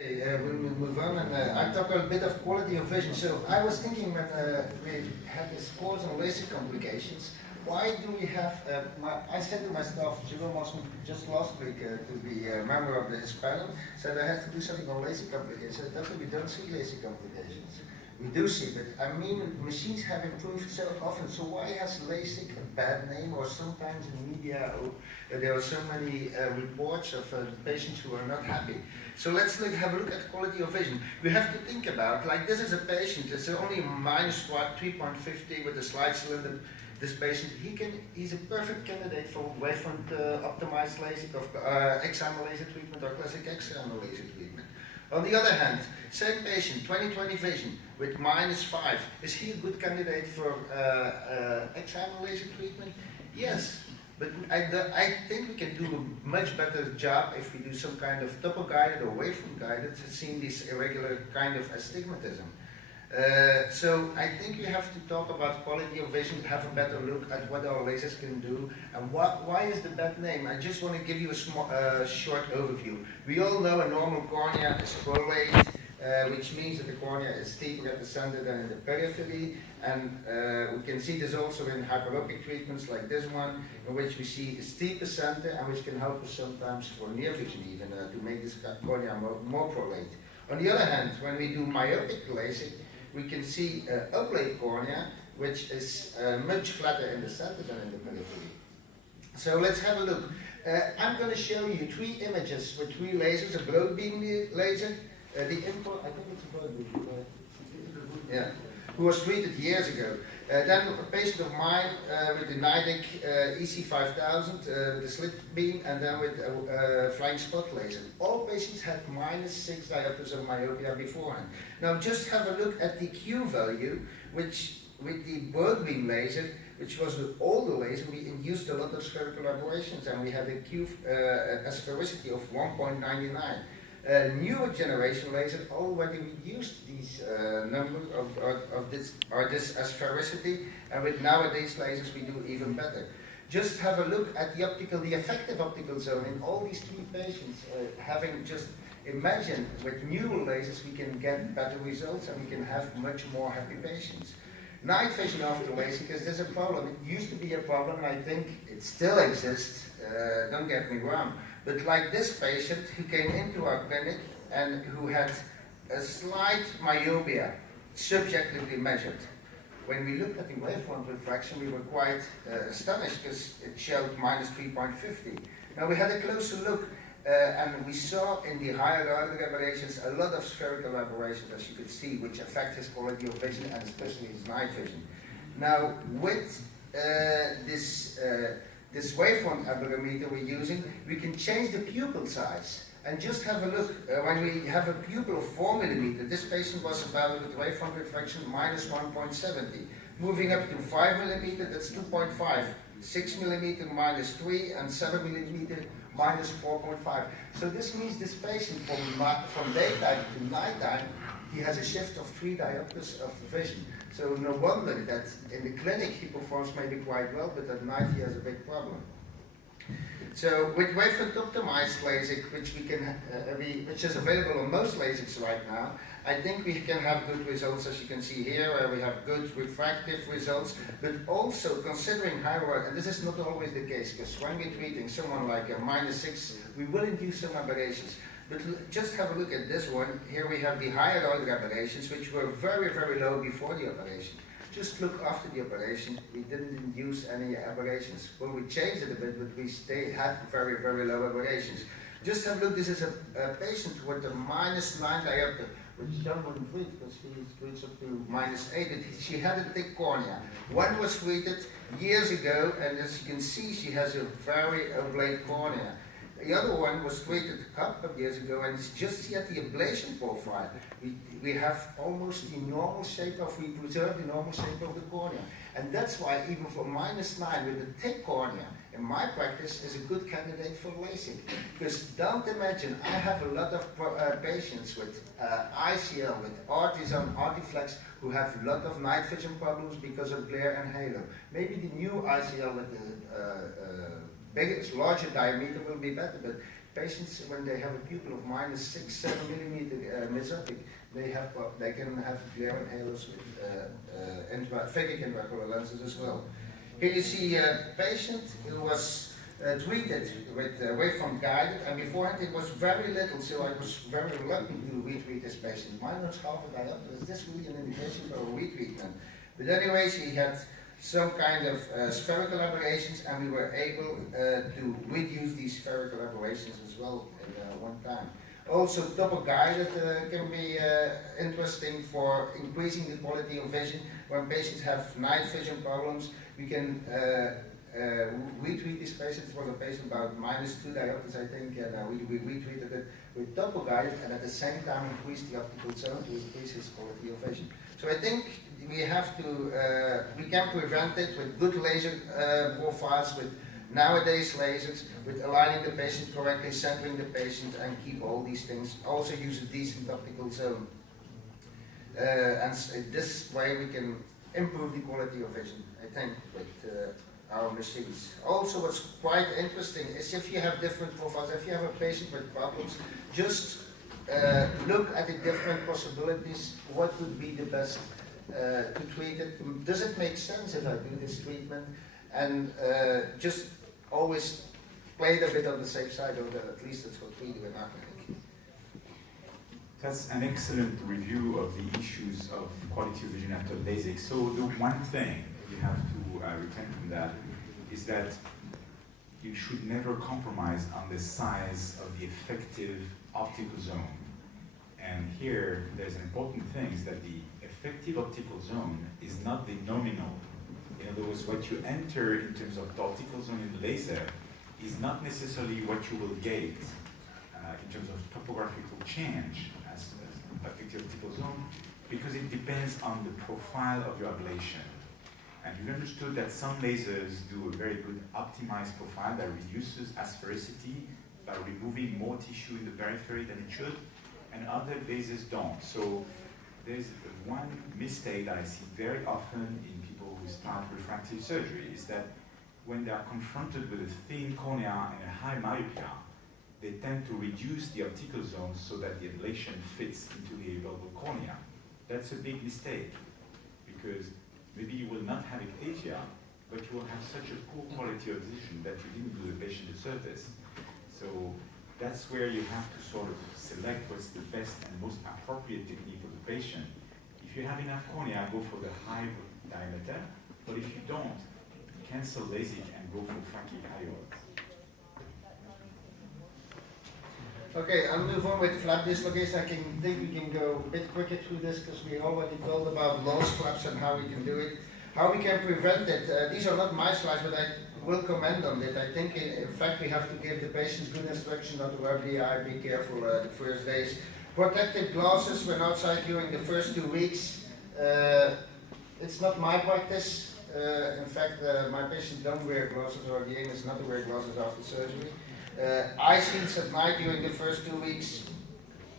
We'll move on, and I talk a bit of quality of vision. So I was thinking when we had this course on Lasik complications, why do we have, I said to my staff, Jerome asked me just last week to be a member of this panel, said I have to do something on Lasik complications. I said, Doctor, we don't see Lasik complications. We do see, but I mean, machines have improved so often, so why has LASIK a bad name? Or sometimes in the media, there are so many reports of patients who are not happy. So let's have a look at quality of vision. We have to think about, like this is a patient, it's only minus 3.50 with a slide cylinder. This patient, he's a perfect candidate for wavefront optimized LASIK, of excimer laser treatment or classic excimer laser treatment. On the other hand, same patient, 20/20 vision with -5. Is he a good candidate for excimer laser treatment? Yes, but I think we can do a much better job if we do some kind of topo guided or wavefront guided to see this irregular kind of astigmatism. So I think we have to talk about quality of vision, have a better look at what our lasers can do, and why is the bad name. I just want to give you a short overview. We all know a normal cornea is prolate, which means that the cornea is steeper at the center than in the periphery, and we can see this also in hyperopic treatments like this one, in which we see a steeper center and which can help us sometimes for near vision even, to make this cornea more prolate. On the other hand, when we do myopic LASIK, we can see oblate cornea, which is much flatter in the center than in the periphery. So let's have a look. I'm going to show you 3 images with 3 lasers, a broad beam laser, the import, I think it's a broad beam, yeah, who was treated years ago. Then a patient of mine with the Nidec EC5000 with a slit beam, and then with a flying spot laser. All patients had -6 diopters of myopia beforehand. Now just have a look at the Q value, which with the broad beam laser, which was the older laser, we induced a lot of spherical aberrations, and we had a Q sphericity of 1.99. Newer generation laser already reduced these numbers of this sphericity, and with nowadays lasers we do even better. Just have a look at the effective optical zone in all these 3 patients. Having just imagined with newer lasers we can get better results and we can have much more happy patients. Night vision after LASIK, is this a problem? It used to be a problem, and I think it still exists, don't get me wrong. But like this patient who came into our clinic and who had a slight myopia, subjectively measured. When we looked at the wavefront refraction, we were quite astonished because it showed -3.50. Now we had a closer look and we saw in the higher order aberrations a lot of spherical aberrations, as you could see, which affect his quality of vision and especially his night vision. Now with this wavefront aberrometer we're using, we can change the pupil size. And just have a look, when we have a pupil of 4 mm, this patient was about with wavefront refraction -1.70. Moving up to 5 mm, that's 2.5. 6 mm -3, and 7 mm -4.5. So this means this patient from daytime to nighttime, he has a shift of 3 diopters of vision. So no wonder that in the clinic he performs maybe quite well, but at night he has a big problem. So with wavefront optimized LASIK, which is available on most LASIKs right now, I think we can have good results, as you can see here, where we have good refractive results, but also considering higher order, and this is not always the case, because when we're treating someone like a -6, we will induce some aberrations. But just have a look at this one. Here we have the higher order aberrations, which were very, very low before the operation. Just look after the operation, we didn't induce any aberrations. Well, we changed it a bit, but we have very, very low aberrations. Just have a look, this is a patient with a -9 diopter, which John wouldn't treat because he treats up to -8, but she had a thick cornea. One was treated years ago, and as you can see, she has a very oblate cornea. The other one was treated a couple of years ago, and it's just see at the ablation profile. We have almost the normal shape we preserve the normal shape of the cornea. And that's why even for -9 with a thick cornea, in my practice, is a good candidate for LASIK. Because don't imagine, I have a lot of patients with ICL, with Artisan, Artiflex, who have a lot of night vision problems because of glare and halo. Maybe the new ICL with the larger diameter will be better, but patients, when they have a pupil of minus 6, 7 millimeter mesopic, they can have glare inhalers with phakic intraocular lenses as well. Here you see a patient who was treated with wavefront guided, and beforehand it was very little, so I was very reluctant to retreat this patient. Minus half a diopter, is this really an indication for a retreatment? But anyways, he had some kind of spherical aberrations, and we were able to reduce these spherical aberrations as well in one time. Also, double guided can be interesting for increasing the quality of vision. When patients have night vision problems, we can retreat this patient. It was a patient about -2 diopters, I think, and we retreated it with double guided, and at the same time increase the optical zone to increase his quality of vision. So I think we have to, we can prevent it with good laser profiles, with nowadays lasers, with aligning the patient correctly, centering the patient, and keep all these things. Also use a decent optical zone. And this way we can improve the quality of vision, I think, with our machines. Also, what's quite interesting is if you have different profiles, if you have a patient with problems, just look at the different possibilities. What would be the best to treat it? Does it make sense if I do this treatment? And just always play it a bit on the safe side, or at least that's what we do in our clinic. That's an excellent review of the issues of quality of vision after LASIK. So the one thing you have to retain from that is that you should never compromise on the size of the effective optical zone. And here, there's an important thing, is that the effective optical zone is not the nominal. In other words, what you enter in terms of the optical zone in the laser is not necessarily what you will get in terms of topographical change as effective optical zone, because it depends on the profile of your ablation. And you've understood that some lasers do a very good optimized profile that reduces asphericity by removing more tissue in the periphery than it should, and other lasers don't. So there's one mistake that I see very often in people who start refractive surgery, is that when they are confronted with a thin cornea and a high myopia, they tend to reduce the optical zone so that the ablation fits into the available cornea. That's a big mistake, because maybe you will not have ectasia, but you will have such a poor quality of vision that you didn't do the patient a service. So that's where you have to sort of select what's the best and most appropriate technique for the patient. If you have enough cornea, go for the high diameter, but if you don't, cancel LASIK and go for phakic IOLs. Okay, I'll move on with flap dislocation. I think we can go a bit quicker through this because we already told about lost flaps and how we can do it. How we can prevent it. These are not my slides, but I will comment on it. I think in fact we have to give the patients good instruction not to rub the eye, be careful the first days. Protective glasses when outside during the first 2 weeks. It's not my practice. In fact, my patients don't wear glasses, or the aim is not to wear glasses after surgery. Eye shields at night during the first 2 weeks,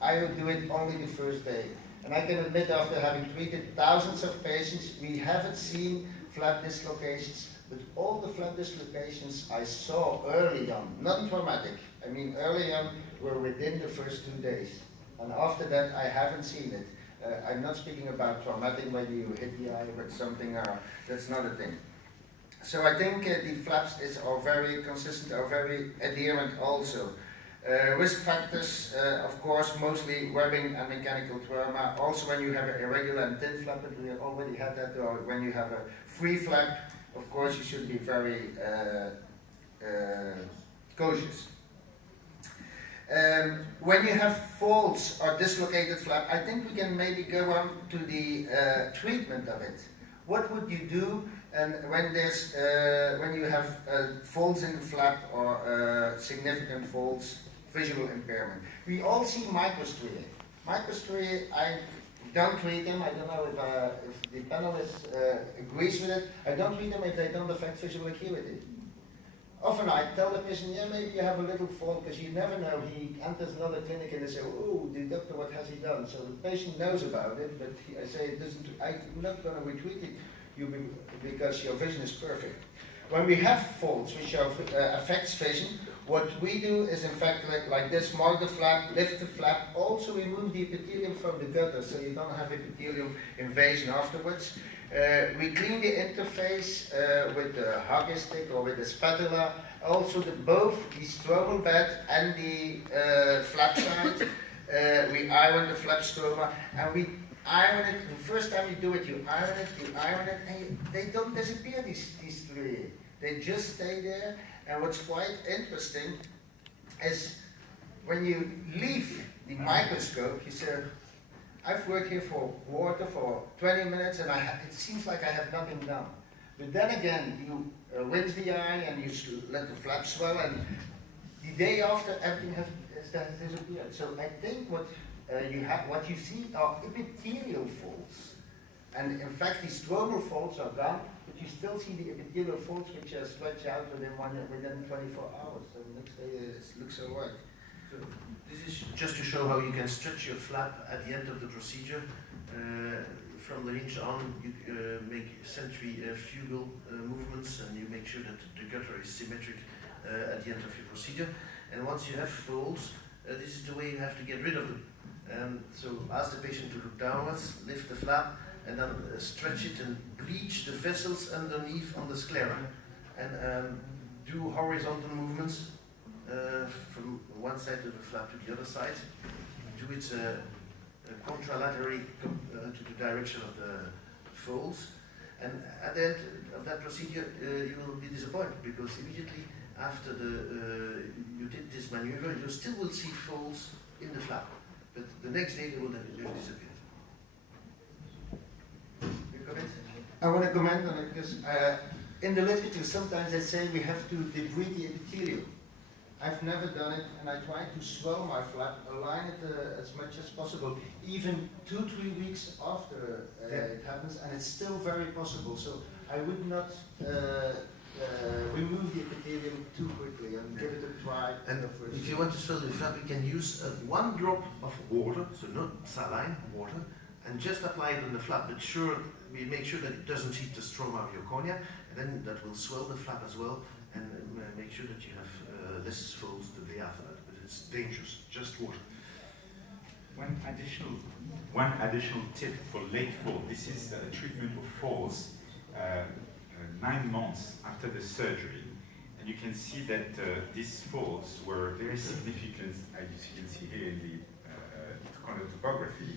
I will do it only the first day. And I can admit, after having treated thousands of patients, we haven't seen flap dislocations, but all the flap dislocations I saw early on, not traumatic, I mean early on, were within the first 2 days. And after that, I haven't seen it. I'm not speaking about traumatic, where you hit the eye with something, that's not a thing. So I think the flaps are very consistent, are very adherent also. Risk factors, of course, mostly webbing and mechanical trauma. Also when you have an irregular and thin flap, but we already had that, or when you have a free flap, of course you should be very cautious. When you have folds or dislocated flap, I think we can maybe go on to the treatment of it. What would you do? And when you have folds in the flap or significant folds, visual impairment. We all see microstriae. Microstriae, I don't treat them. I don't know if the panelist agrees with it. I don't treat them if they don't affect visual acuity. Often I tell the patient, yeah, maybe you have a little fold, because you never know. He enters another clinic and they say, oh, the doctor, what has he done? So the patient knows about it, but I say, I'm not going to retreat it. Because your vision is perfect. When we have faults which are, affects vision, what we do is in fact like this, mark the flap, lift the flap, also remove the epithelium from the gutter so you don't have epithelium invasion afterwards. We clean the interface with the hockey stick or with the spatula, also both the stromal bed and the flap side. We iron the flap stroma, and we iron it. The first time you do it, you iron it, and they don't disappear, these three. They just stay there. And what's quite interesting is when you leave the microscope, you say, I've worked here for a quarter, for 20 minutes, and it seems like I have nothing done. But then again, you rinse the eye and you let the flap swell, and the day after, everything has disappeared. So I think what you see are epithelial folds. And in fact, the stromal folds are gone, but you still see the epithelial folds which stretch out within 24 hours. So the next day it looks all right. So this is just to show how you can stretch your flap at the end of the procedure. From the hinge on, you make centrifugal movements, and you make sure that the gutter is symmetric at the end of your procedure. And once you have folds, this is the way you have to get rid of them. So ask the patient to look downwards, lift the flap, and then stretch it and bleach the vessels underneath on the sclera. And do horizontal movements from one side of the flap to the other side. Do it contralaterally to the direction of the folds. And at the end of that procedure, you will be disappointed, because immediately after you did this maneuver, you still will see folds in the flap. But the next day they will disappear. I want to comment on it because in the literature sometimes they say we have to debride the epithelium. I've never done it, and I try to swell my flap, align it as much as possible, even 2-3 weeks after it happens, and it's still very possible. So I would not remove the epithelium too quickly and give it a try. And if you want to swell the flap, you can use 1 drop of water, so not saline, water, and just apply it on the flap, but we make sure that it doesn't hit the stroma of your cornea, and then that will swell the flap as well, and make sure that you have less folds the day after that. But it's dangerous, just water. One additional tip for late fall. This is a treatment of falls 9 months after the surgery. And you can see that these falls were very significant, as you can see here in the corner topography.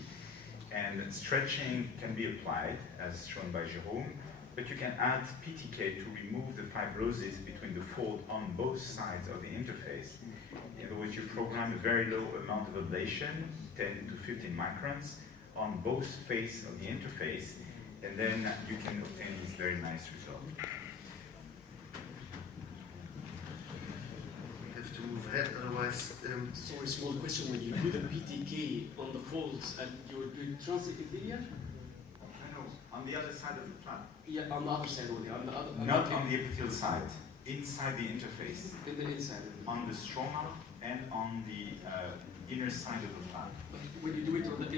And stretching can be applied, as shown by Jérôme, but you can add PTK to remove the fibrosis between the fold on both sides of the interface. In other words, you program a very low amount of ablation, 10 to 15 microns, on both faces of the interface, and then you can obtain this very nice result. We have to move ahead, otherwise... Sorry, small question. When you do the PTK on the folds and you're doing transepithelial? On the other side of the flap. Yeah, on the other side only. Not on the epithelial side, inside the interface. In the inside. On the stroma and on the inner side of the flap. When you do it on the